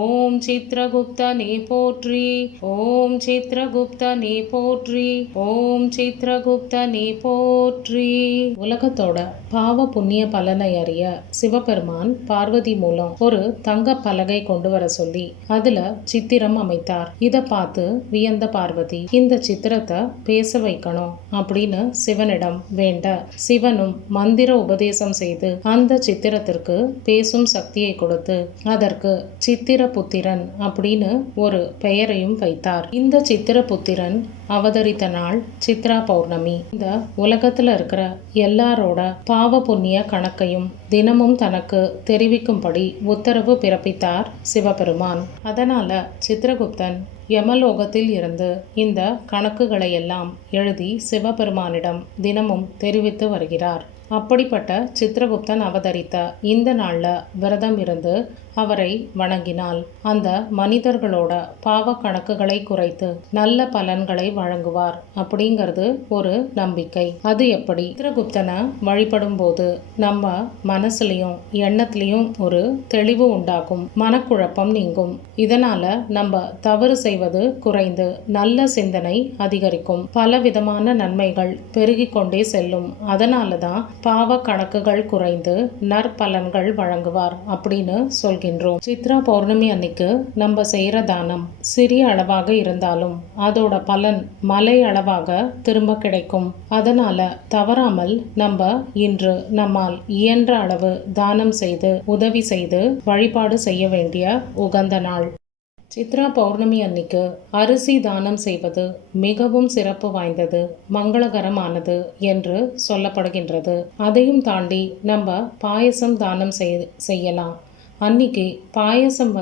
ஓம் சித்ரகுப்தனே போற்றி. ஓம் சித்ரகுப்தனே போற்றி. ஓம் சித்ரகுப்தனே போற்றி. உலகத்தோட பாவ புண்ணிய பலனை அறிய சிவபெருமான் பார்வதி மூலம் ஒரு தங்க பலகை கொண்டு வர சொல்லி அதுல சித்திரம் அமைத்தார். இத பார்த்து வியந்த பார்வதி இந்த சித்திரத்தை பேச வைக்கணும் அப்படின்னு சிவனிடம் வேண்ட, சிவனும் மந்திர உபதேசம் செய்து அந்த சித்திரத்திற்கு பேசும் சக்தியை கொடுத்து அதற்கு சித்திரபுத்திரன் அப்படின்னு ஒரு பெயரையும் வைத்தார். இந்த சித்திரபுத்திரன் அவதரித்த நாள் சித்ரா பௌர்ணமி. இந்த உலகத்துல இருக்கிற எல்லாரோட பாவ புண்ணிய கணக்கையும் தினமும் தனக்கு தெரிவிக்கும்படி உத்தரவு பிறப்பித்தார் சிவபெருமான். அதனால சித்திரகுப்தன் யமலோகத்தில் இருந்து இந்த கணக்குகளை எல்லாம் எழுதி சிவபெருமானிடம் தினமும் தெரிவித்து வருகிறார். அப்படிப்பட்ட சித்திரகுப்தன் அவதரித்த இந்த நாள்ல விரதம் இருந்து அவரை வணங்கினால் அந்த மனிதர்களோட பாவ கணக்குகளை குறைத்து நல்ல பலன்களை வழங்குவார் அப்படிங்கிறது ஒரு நம்பிக்கை. அது எப்படி? சித்திரகுப்தனை வழிபடும் போது நம்ம மனசுலயும் எண்ணத்திலையும் ஒரு தெளிவு உண்டாகும், மனக்குழப்பம் நீங்கும். இதனால நம்ம தவறு செய்வது குறைந்து நல்ல சிந்தனை அதிகரிக்கும், பலவிதமான நன்மைகள் பெருகி கொண்டே செல்லும். அதனாலதான் பாவ கணக்குகள் குறைந்து நற்பலன்கள் வழங்குவார் அப்படின்னு சொல்கின்றோம். சித்ரா பௌர்ணமி அன்னைக்கு நம்ம செய்யற தானம் சிறிய அளவாக இருந்தாலும் அதோட பலன் மலை அளவாக திரும்ப கிடைக்கும். அதனால தவறாமல் நம்ம இன்று நம்மால் இயன்ற அளவு தானம் செய்து உதவி செய்து வழிபாடு செய்ய வேண்டிய உகந்த நாள். சித்ரா பௌர்ணமி அன்னைக்கு அரிசி தானம் செய்வது மிகவும் சிறப்பு வாய்ந்தது, மங்களகரமானது என்று சொல்லப்படுகின்றது. அதையும் தாண்டி நம்ம பாயசம் தானம் செய்யலாம். அன்னைக்கு பாயசம்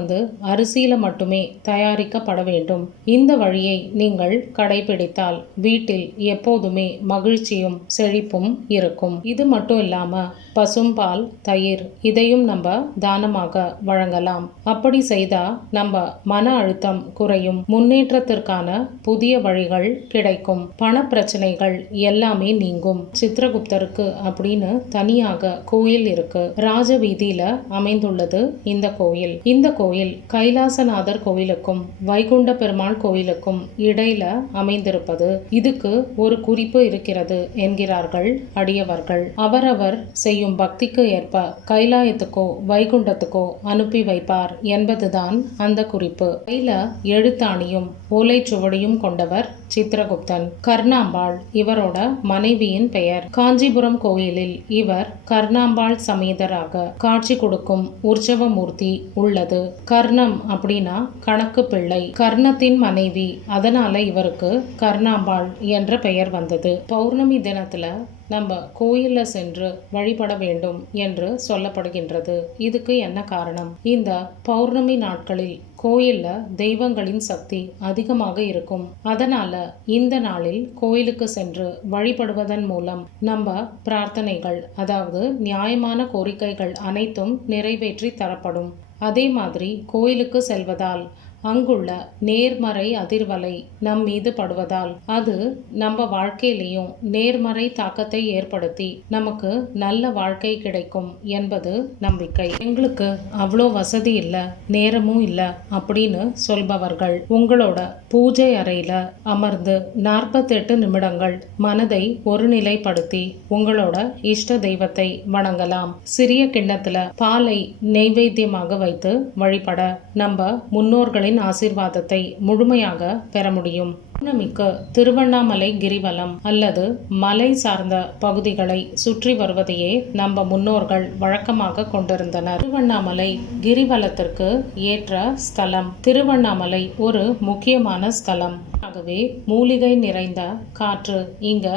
அரிசியில மட்டுமே தயாரிக்கப்பட வேண்டும். இந்த வழியை நீங்கள் கடைபிடித்தால் வீட்டில் எப்போதுமே மகிழ்ச்சியும் செழிப்பும் இருக்கும். இது மட்டும் இல்லாம பசும்பால், தயிர் இதையும் நம்ம தானமாக வழங்கலாம். அப்படி செய்தா நம்ம மன அழுத்தம் குறையும், முன்னேற்றத்திற்கான புதிய வழிகள் கிடைக்கும், பண பிரச்சனைகள் எல்லாமே நீங்கும். சித்திரகுப்தருக்கு அப்படின்னு தனியாக கோயில் இருக்கு. ராஜ வீதியில அமைந்துள்ளது இந்த கோயில். இந்த கோயில் கைலாசநாதர் கோயிலுக்கும் வைகுண்ட பெருமாள் கோயிலுக்கும் இடையில அமைந்திருப்பது. இதுக்கு ஒரு குறிப்பு இருக்கிறது என்கிறார்கள் அடியவர்கள். அவரவர் செய்யும் பக்திக்கு ஏற்ப கைலாயத்துக்கோ வைகுண்டத்துக்கோ அனுப்பி வைப்பார் என்பதுதான் அந்த குறிப்பு. கையில எழுத்தாணியும் ஓலைச்சுவடியும் கொண்டவர் சித்திரகுப்தன். கர்ணாம்பாள் இவரோட மனைவியின் பெயர். காஞ்சிபுரம் கோயிலில் இவர் கர்ணாம்பாள் சமேதராக காட்சி கொடுக்கும் உற்சவ மூர்த்தி உள்ளது. கர்ணம் அப்படின்னா கணக்கு பிள்ளை, கர்ணத்தின் மனைவி. அதனால இவருக்கு கர்ணாம்பாள் என்ற பெயர் வந்தது. பௌர்ணமி தினத்துல நம்ம கோயில்ல சென்று வழிபட வேண்டும் என்று சொல்லப்படுகின்றது. இதுக்கு என்ன காரணம்? இந்த பௌர்ணமி நாட்களில் கோயில்ல தெய்வங்களின் சக்தி அதிகமாக இருக்கும். அதனால இந்த நாளில் கோயிலுக்கு சென்று வழிபடுவதன் மூலம் நம்ம பிரார்த்தனைகள், அதாவது நியாயமான கோரிக்கைகள் அனைத்தும் நிறைவேற்றி தரப்படும். அதே மாதிரி கோயிலுக்கு செல்வதால் அங்குள்ள நேர்மறை அதிர்வலை நம் மீது படுவதால் அது நம்ம வாழ்க்கையிலையும் நேர்மறை தாக்கத்தை ஏற்படுத்தி நமக்கு நல்ல வாழ்க்கை கிடைக்கும் என்பது நம்பிக்கை. எங்களுக்கு அவ்வளோ வசதி இல்லை, நேரமும் இல்லை அப்படின்னு சொல்பவர்கள் உங்களோட பூஜை அறையில அமர்ந்து 48 நிமிடங்கள் மனதை ஒருநிலைப்படுத்தி உங்களோட இஷ்ட தெய்வத்தை வணங்கலாம். சிறிய கிண்ணத்துல பாலை நெய்வேத்தியமாக வைத்து வழிபட நம்ம முன்னோர்களின் ஆசீர்வாதத்தை முழுமையாக பெற முடியும். பௌர்ணமிக்கு திருவண்ணாமலை கிரிவலம் அல்லது மலை சார்ந்த பகுதிகளை சுற்றி வருவதையே நம்ம முன்னோர்கள் வழக்கமாக கொண்டிருந்தனர். திருவண்ணாமலை கிரிவலத்திற்கு ஏற்ற ஸ்தலம். திருவண்ணாமலை ஒரு முக்கியமான ஸ்தலம். ஆகவே மூலிகை நிறைந்த காற்று இங்க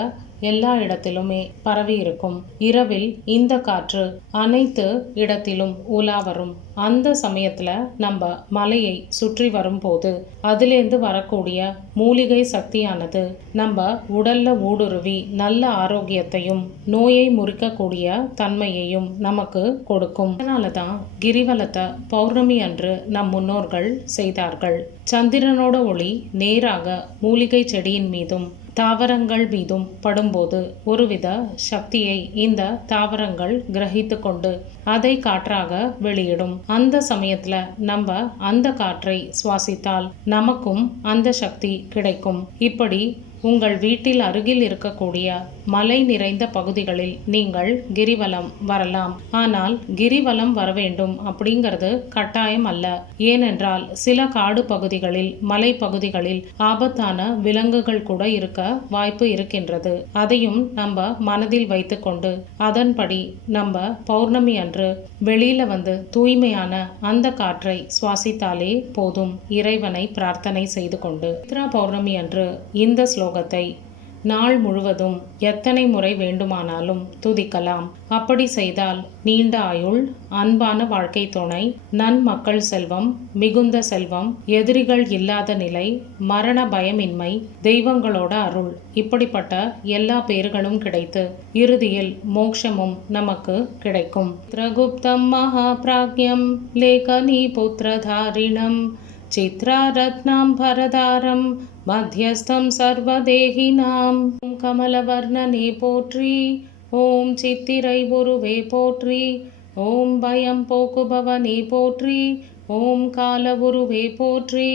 எல்லா இடத்திலுமே பரவி இருக்கும். இரவில் இந்த காற்று அனைத்து இடத்திலும் உலா வரும். அந்த சமயத்துல நம்ம மலையை சுற்றி வரும்போது அதிலிருந்து வரக்கூடிய மூலிகை சக்தியானது நம்ம உடல்ல ஊடுருவி நல்ல ஆரோக்கியத்தையும் நோயை முறிக்கக்கூடிய தன்மையையும் நமக்கு கொடுக்கும். அதனாலதான் கிரிவலத்தை பௌர்ணமி அன்று நம் முன்னோர்கள் செய்தார்கள். சந்திரனோட ஒளி நேராக மூலிகை செடியின் மீதும் தாவரங்கள் மீதும் படும்போது ஒருவித சக்தியை இந்த தாவரங்கள் கிரகித்து கொண்டு அதை காற்றாக வெளியிடும். அந்த சமயத்துல நம்ம அந்த காற்றை சுவாசித்தால் நமக்கும் அந்த சக்தி கிடைக்கும். இப்படி உங்கள் வீட்டில் அருகில் இருக்கக்கூடிய மலை நிறைந்த பகுதிகளில் நீங்கள் கிரிவலம் வரலாம். ஆனால் கிரிவலம் வர வேண்டும் அப்படிங்கிறது கட்டாயம் அல்ல. ஏனென்றால் சில காடு பகுதிகளில், மலை பகுதிகளில் ஆபத்தான விலங்குகள் கூட இருக்க வாய்ப்பு இருக்கின்றது. அதையும் நம்ம மனதில் வைத்துக்கொண்டு அதன்படி நம்ம பௌர்ணமி அன்று வெளியில வந்து தூய்மையான அந்த காற்றை சுவாசித்தாலே போதும். இறைவனை பிரார்த்தனை செய்து கொண்டு சித்ரா பௌர்ணமி அன்று இந்த ஸ்லோகத்தை நாள் முழுவதும் எத்தனை முறை வேண்டுமானாலும் துதிக்கலாம். அப்படி செய்தால் நீண்ட ஆயுள், அன்பான வாழ்க்கை துணை, நன்மக்கள் செல்வம், மிகுந்த செல்வம், எதிரிகள் இல்லாத நிலை, மரண பயமின்மை, தெய்வங்களோட அருள், இப்படிப்பட்ட எல்லா பேர்களும் கிடைத்து இறுதியில் மோட்சமும் நமக்கு கிடைக்கும். சித்ரகுப்தம் மகா பிராக்ஞம் லேகனி புத்திரதாரிணம் சித்ராரத்னாம்பரதாரம் மத்தியஸ்தம் சர்வதேகினாம். ஓம் கமலவர்ணனே போற்றி, ஓம் சித்திரை குருவே போற்றி, ஓம் பயம் போக்குபவனே போற்றி, ஓம் காலகுருவே போற்றி,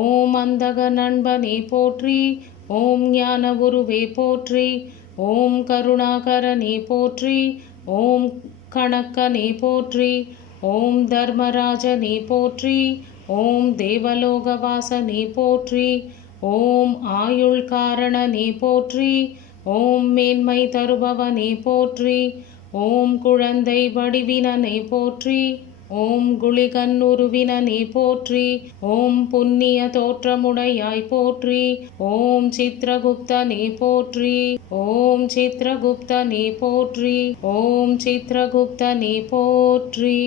ஓம் அந்தக நண்பனே போற்றி, ஓம் ஞான குருவே போற்றி, ஓம் கருணாகரனே போற்றி, ஓம் கணக்கனே போற்றி, ஓம் தர்மராஜனே போற்றி, ஓம் தேவலோகவாசனே போற்றி, ஓம் ஆயுள் காரணனே போற்றி, ஓம் மேன்மை தருபவனே போற்றி, ஓம் குழந்தை வடிவினனே போற்றி, ஓம் குளிகன் உருவினனே போற்றி, ஓம் புண்ணிய தோற்றமுடையாய் போற்றி, ஓம் சித்ரகுப்தனே போற்றி, ஓம் சித்ரகுப்தனே போற்றி, ஓம் சித்ரகுப்தனே போற்றி.